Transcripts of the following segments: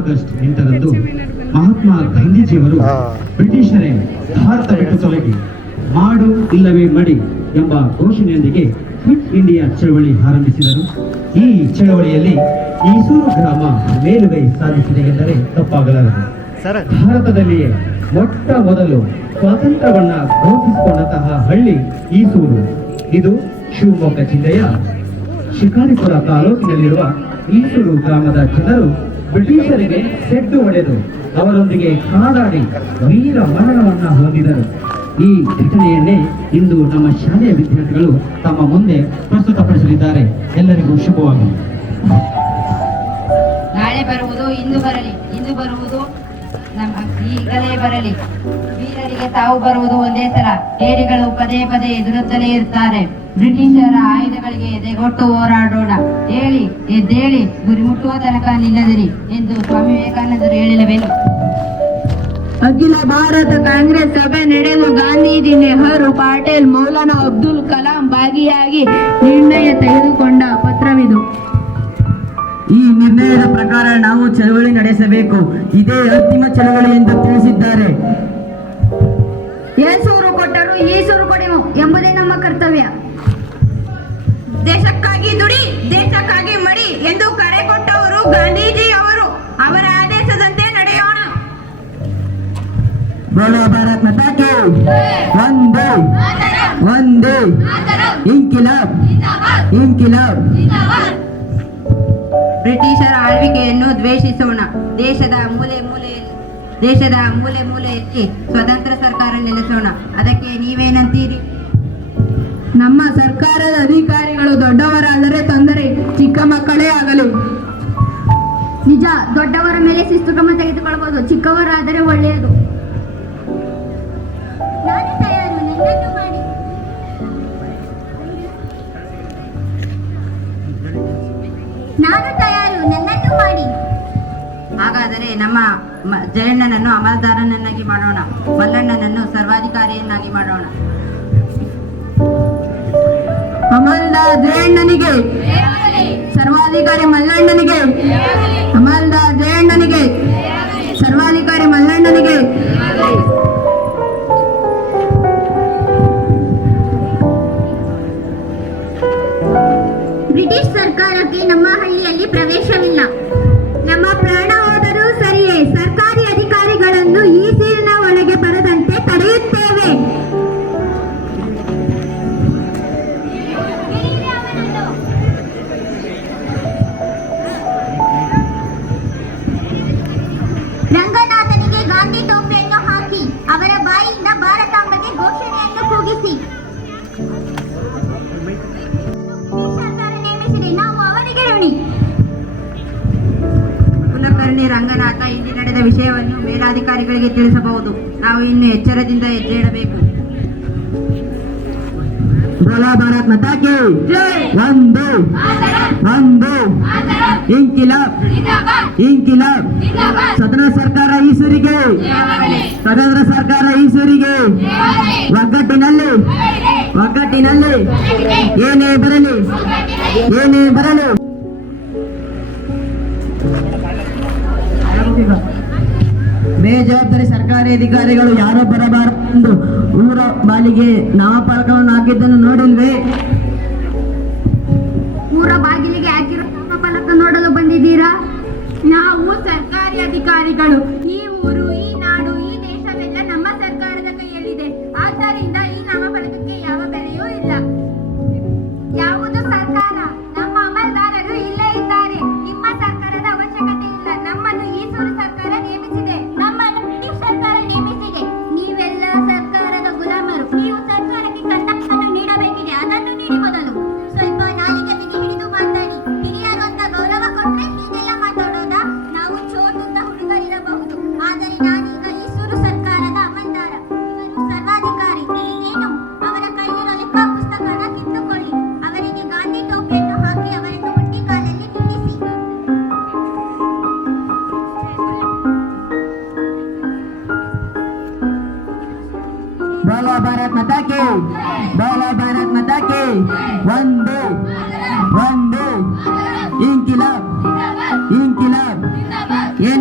August ಎಂಟರಂದು ಮಹಾತ್ಮ ಗಾಂಧೀಜಿಯವರು ಬ್ರಿಟಿಷರೇ ಭಾರತ ಬಿಟ್ಟು ತೊಲಗಿ ಮಾಡು ಇಲ್ಲವೇ ಮಡಿ ಎಂಬ ಘೋಷಣೆಯೊಂದಿಗೆ ಫಿಟ್ ಇಂಡಿಯಾ ಚಳವಳಿ ಆರಂಭಿಸಿದರು. ಈ ಚಳವಳಿಯಲ್ಲಿ ಈಸೂರು ಗ್ರಾಮ ಮೇಲುಗೈ ಸಾಧಿಸಿದೆ ಎಂದರೆ ತಪ್ಪಾಗಲಾರದು. ಭಾರತದಲ್ಲಿಯೇ ಮೊಟ್ಟ ಮೊದಲು ಸ್ವಾತಂತ್ರ್ಯವನ್ನ ಘೋಷಿಸಿಕೊಂಡಂತಹ ಹಳ್ಳಿ ಈಸೂರು. ಇದು ಶಿವಮೊಗ್ಗ ಜಿಲ್ಲೆಯ ಶಿಕಾರಿಪುರ ತಾಲೂಕಿನಲ್ಲಿರುವ ಈಸೂರು ಗ್ರಾಮದ ಜನರು ಬ್ರಿಟಿಷರಿಗೆ ಸೆಡ್ಡು ಹೊಡೆದು ಅವರೊಂದಿಗೆ ಕಾದಾಡಿ ವೀರ ಮರಣವನ್ನ ಹೊಂದಿದರು. ಈ ಘಟನೆಯನ್ನೇ ಇಂದು ನಮ್ಮ ಶಾಲೆಯ ವಿದ್ಯಾರ್ಥಿಗಳು ತಮ್ಮ ಮುಂದೆ ಪ್ರಸ್ತುತಪಡಿಸಲಿದ್ದಾರೆ. ಎಲ್ಲರಿಗೂ ಶುಭವಾಗಲಿ. ನಾಳೆ ಬರುವುದು, ಇಂದು ಬರಲಿ, ಇಂದು ಬರುವುದು. ನಮ್ಮ ಈಗಲೇ ಬರಲಿ. ವೀರರಿಗೆ ತಾವು ಬರುವುದು ಒಂದೇ ಸಲ. ಏರಿಗಳು ಪದೇ ಪದೇ ಎದುರುತ್ತಲೇ ಇರ್ತಾರೆ. ಬ್ರಿಟಿಷರ ಆಯುಧಗಳಿಗೆ ಎದೆಗೊಟ್ಟು ಹೋರಾಡೋಣ. ಹೇಳಿ, ಎದ್ದೇಳಿ, ಗುರಿ ಮುಟ್ಟುವ ತನಕ ನಿಲ್ಲದಿರಿ ಎಂದು ಸ್ವಾಮಿ ವಿವೇಕಾನಂದರು ಹೇಳಿಲ್ಲವೇನು? ಅಖಿಲ ಭಾರತ ಕಾಂಗ್ರೆಸ್ ಸಭೆ ನಡೆದು ಗಾಂಧೀಜಿ ನೆಹರು, ಪಾಟೇಲ್, ಮೌಲಾನಾ ಅಬ್ದುಲ್ ಕಲಾಂ ಭಾಗಿಯಾಗಿ ನಿರ್ಣಯದ ಪ್ರಕಾರ ನಾವು ಚಳವಳಿ ನಡೆಸಬೇಕು. ಇದೇ ಅಂತಿಮ ಚಳವಳಿ ಎಂದು ತಿಳಿಸಿದ್ದಾರೆ. ಏಸೂರು ಕೊಟ್ಟರು ಈಸೂರು ಕೊಡೆವು ಎಂಬುದೇ ನಮ್ಮ ಕರ್ತವ್ಯ. ದೇಶಕ್ಕಾಗಿ ದುಡಿ ದೇಶಕ್ಕಾಗಿ ಮಡಿ ಎಂದು ಕರೆ ಕೊಟ್ಟವರು ಗಾಂಧೀಜಿ ಅವರು ಅವರ ಆದೇಶದಂತೆ ನಡೆಯೋಣ. ಬೋಲೋ ಭಾರತ್ ಮಾತಾ ಕಿ ಒಂದೇ. ಒಂದೇ ಇನ್ಕಿಲಾಬ್. ಇನ್ಕಿಲಾಬ್. ಬ್ರಿಟಿಷರ ಆಳ್ವಿಕೆಯನ್ನು ದ್ವೇಷಿಸೋಣ. ದೇಶದ ಮೂಲೆ ಮೂಲೆಯಲ್ಲಿ ದೇಶದ ಮೂಲೆ ಮೂಲೆಯಲ್ಲಿ ಸ್ವತಂತ್ರ ಸರ್ಕಾರ ನೆಲೆಸೋಣ. ಅದಕ್ಕೆ ನೀವೇನಂತೀರಿ? ನಮ್ಮ ಸರ್ಕಾರದ ಅಧಿಕಾರಿಗಳು ದೊಡ್ಡವರಾದರೆ ತೊಂದರೆ ಚಿಕ್ಕ ಮಕ್ಕಳೇ ಆಗಲು. ನಿಜ ದೊಡ್ಡವರ ಮೇಲೆ ಶಿಸ್ತು ಕ್ರಮ ತೆಗೆದುಕೊಳ್ಳಬಹುದು ಚಿಕ್ಕವರಾದರೆ ನಮ್ಮ ಜಯಣ್ಣನನ್ನು ಅಮಲ್ದಾರನನ್ನಾಗಿ ಮಾಡೋಣ. ಮಲ್ಲಣ್ಣನನ್ನು ಸರ್ವಾಧಿಕಾರಿಯನ್ನಾಗಿ ಮಾಡೋಣ. ಅಮಲ್ದಾರ್ ಜಯಣ್ಣನಿಗೆ ಸರ್ವಾಧಿಕಾರಿ ಮಲ್ಲಣ್ಣನಿಗೆ. ಅಮಲ್ದಾರ್ ಜಯಣ್ಣನಿಗೆ ಸರ್ವಾಧಿಕಾರಿ ಮಲ್ಲಣ್ಣನಿಗೆ. ಬ್ರಿಟಿಷ್ ಸರ್ಕಾರಕ್ಕೆ ನಮ್ಮ ಹಳ್ಳಿಯಲ್ಲಿ ಪ್ರವೇಶವಿಲ್ಲ. ನಮ್ಮ ಪ್ರಾಣ ಸರಿಯೇ ಸರ್ಕಾರಿ ಅಧಿಕಾರಿಗಳನ್ನು ಈ ಸೀರಿನ ಒಳಗೆ ಬರದಂತೆ ತಡೆಯುತ್ತೇವೆ ರಂಗನಾಥ ಇಲ್ಲಿ ನಡೆದ ವಿಷಯವನ್ನು ಮೇಲಾಧಿಕಾರಿಗಳಿಗೆ ತಿಳಿಸಬಹುದು. ನಾವು ಇನ್ನು ಎಚ್ಚರದಿಂದ ಹೆಜ್ಜೆ ಇಡಬೇಕು ಬೋಲೋ ಭಾರತ್ ಒಂದು ಒಂದು ಸ್ವತಂತ್ರ ಸರ್ಕಾರ ಈಸೂರಿಗೆ! ಸದನ ಸರ್ಕಾರ ಈಸೂರಿಗೆ! ಒಗ್ಗಟ್ಟಿನಲ್ಲಿ! ಒಗ್ಗಟ್ಟಿನಲ್ಲಿ! ಏನೇ ಬರಲಿ! ಏನೇ ಬರಲಿ! ಬೇಜವಾಬ್ದಾರಿ ಸರ್ಕಾರಿ ಅಧಿಕಾರಿಗಳು ಯಾರೋ ಬರಬಾರದು ಊರ ಬಾಲಿಗೆ ನಾಮಫಲಕವನ್ನು ಹಾಕಿದ್ದನ್ನು ನೋಡಿಲ್ವೇ? ಊರ ಬಾಗಿಲಿಗೆ ಹಾಕಿರೋ ನಾಮಫಲಕ ನೋಡಲು ಬಂದಿದ್ದೀರಾ? ನಾವು ಸರ್ಕಾರಿ ಅಧಿಕಾರಿಗಳು ಈ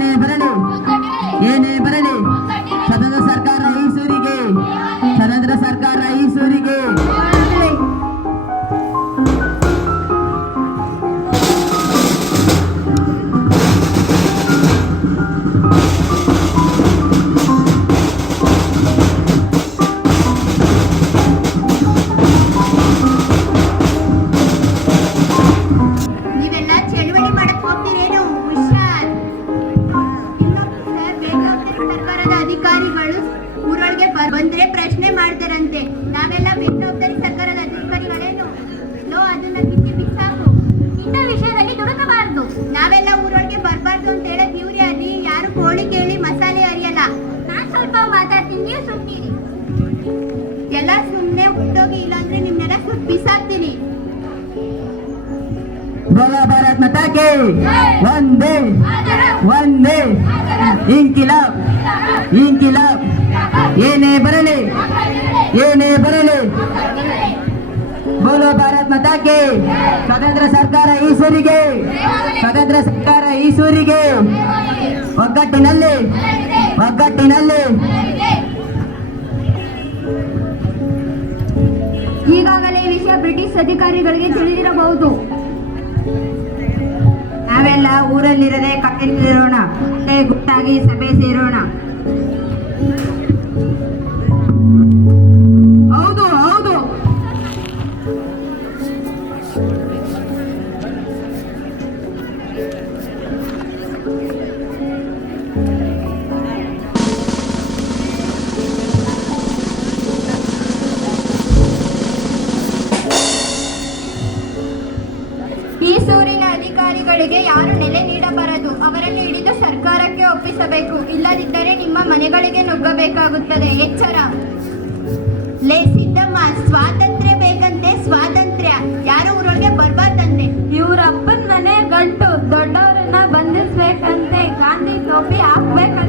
என பிறகு ಹೊರಟೋಗಿ ಇಲ್ಲಾಂದ್ರೆ ನಿಮ್ನೆಲ್ಲ ಫುಡ್ ಬಿಸಾಕ್ತೀನಿ. ಭಾರತ್ ಮತಾಕೆ ಒಂದೇ ಒಂದೇ. ಇಂಕಿಲಾಬ್ ಇಂಕಿಲಾಬ್. ಏನೇ ಬರಲಿ ಏನೇ ಬರಲಿ. ಬೋಲೋ ಭಾರತ್ ಮತಾಕೆ ಸ್ವತಂತ್ರ ಸರ್ಕಾರ ಈಶ್ವರಿಗೆ, ಸ್ವತಂತ್ರ ಸರ್ಕಾರ ಈಶ್ವರಿಗೆ. ಒಗ್ಗಟ್ಟಿನಲ್ಲಿ ಒಗ್ಗಟ್ಟಿನಲ್ಲಿ. ವಿಷಯ ಬ್ರಿಟಿಷ್ ಅಧಿಕಾರಿಗಳಿಗೆ ತಿಳಿದಿರಬಹುದು. ನಾವೆಲ್ಲ ಊರಲ್ಲಿರದೆ ಮತ್ತೆ ಗುಟ್ಟಾಗಿ ಸಭೆ ಸೇರೋಣ. ಈ ಸೂರಿನ ಅಧಿಕಾರಿಗಳಿಗೆ ಯಾರು ನೆಲೆ ನೀಡಬಾರದು. ಅವರನ್ನು ಹಿಡಿದು ಸರ್ಕಾರಕ್ಕೆ ಒಪ್ಪಿಸಬೇಕು. ಇಲ್ಲದಿದ್ದರೆ ನಿಮ್ಮ ಮನೆಗಳಿಗೆ ನುಗ್ಗಬೇಕಾಗುತ್ತದೆ. ಎಚ್ಚರ. ಲೇ ಸಿದ್ದಮ್ಮ, ಸ್ವಾತಂತ್ರ್ಯ ಬೇಕಂತೆ ಸ್ವಾತಂತ್ರ್ಯ. ಯಾರು ಊರೊಳಗೆ ಬರ್ಬಾರ್ದಂತೆ. ಇವ್ರ ಅಪ್ಪನ ಮನೆ ಗಂಟು ದೊಡ್ಡವರನ್ನ ಬಂಧಿಸ್ಬೇಕಂತೆ. ಗಾಂಧಿ ಟೋಪಿ ಹಾಕ್ಬೇಕಂತೆ.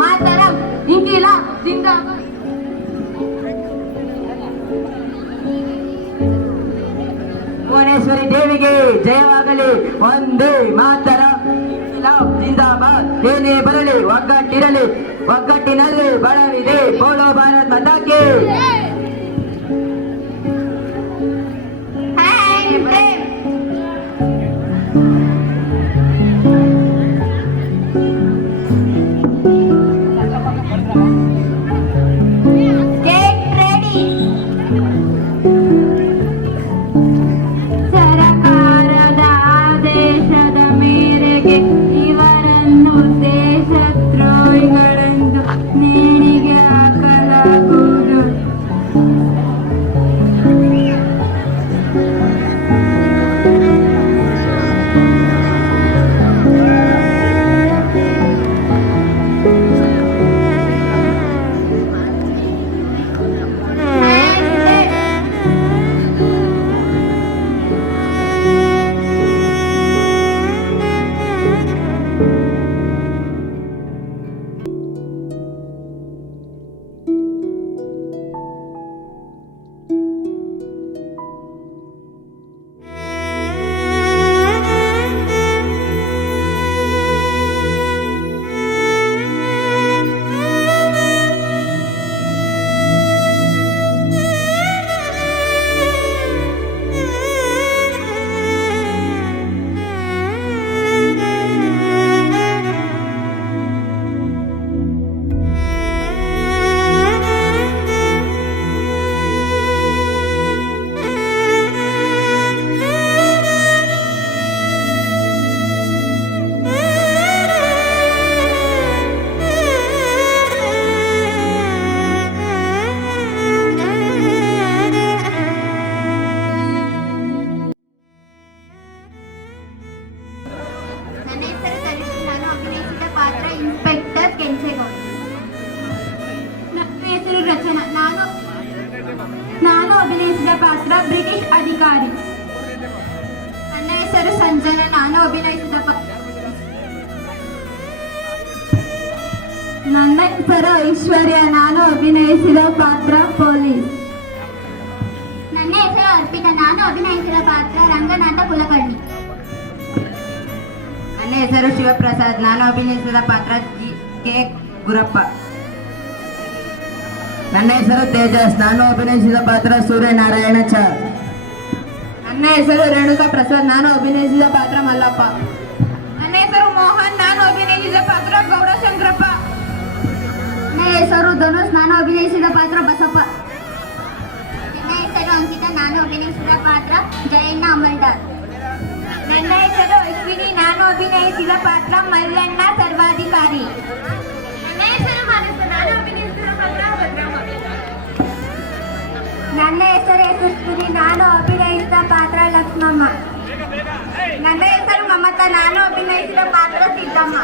ಮಾತರಂ ಇಂಕಿಲಾಬ್ ಜಿಂದಾಬಾದ್ ಭುವನೇಶ್ವರಿ ದೇವಿಗೆ ಜಯವಾಗಲಿ. ಒಂದೇ ಮಾತರ. ಜಿಂದಾಬಾದ್ ಏನೇ ಬರಲಿ, ಒಗ್ಗಟ್ಟಿರಲಿ. ಒಗ್ಗಟ್ಟಿನಲ್ಲಿ ಬಡವಿದೆ ಪೋಲೋ ಭಾರತ್ ಮಾತಾಕ್ಕೆ. ಹೆಸರು ಸಂಜನಾ ನಾನು ಅಭಿನಯಿಸಿದ ಪಾತ್ರ ನನ್ನ ಹೆಸರು ಐಶ್ವರ್ಯ ನಾನು ಅಭಿನಯಿಸಿದ ಪಾತ್ರ ಪೊಲೀಸ್ ನನ್ನ ಹೆಸರು ಅರ್ಪಿತಾ ನಾನು ಅಭಿನಯಿಸಿದ ಪಾತ್ರ ರಂಗನಾಥ ಕುಲಕರ್ಣಿ ನನ್ನ ಹೆಸರು ಶಿವಪ್ರಸಾದ್ ನಾನು ಅಭಿನಯಿಸಿದ ಪಾತ್ರ ಜಿ ಕೆ ಗುರಪ್ಪ ನನ್ನ ಹೆಸರು ತೇಜಸ್ ನಾನು ಅಭಿನಯಿಸಿದ ಪಾತ್ರ ಸೂರ್ಯನಾರಾಯಣ ಚ ನನ್ನ ಹೆಸರು ರೇಣುಕಾ ಪ್ರಸಾದ್ ನಾನು ಅಭಿನಯಿಸಿದ ಪಾತ್ರ ಮಲ್ಲಪ್ಪ ನನ್ನ ಹೆಸರು ಮೋಹನ್ ನಾನು ಅಭಿನಯಿಸಿದ ಪಾತ್ರ ಗೌಡಶಂಕರಪ್ಪ ನನ್ನ ಹೆಸರು ಧನುಷ್ ನಾನು ಅಭಿನಯಿಸಿದ ಪಾತ್ರ ಬಸಪ್ಪ ನನ್ನ ಹೆಸರು ಅಂಕಿತಾ ನಾನು ಅಭಿನಯಿಸಿದ ಪಾತ್ರ ಜಯಣ್ಣ ಅಮಲ್ದಾರ್ ನನ್ನ ಹೆಸರು ಅಶ್ವಿನಿ ನಾನು ಅಭಿನಯಿಸಿದ ಪಾತ್ರ ಮಲ್ಲಣ್ಣ ಸರ್ವಾಧಿಕಾರಿ ನನ್ನ ಹೆಸರು ಯಶಸ್ವಿನಿ ನಾನು ಅಭಿನಯಿಸಿದ ಪಾತ್ರ ಲಕ್ಷ್ಮಮ್ಮ. ನನ್ನ ಹೆಸರು ಮಮತಾ ನಾನು ಅಭಿನಯಿಸಿದ ಪಾತ್ರ ಸಿದ್ದಮ್ಮ.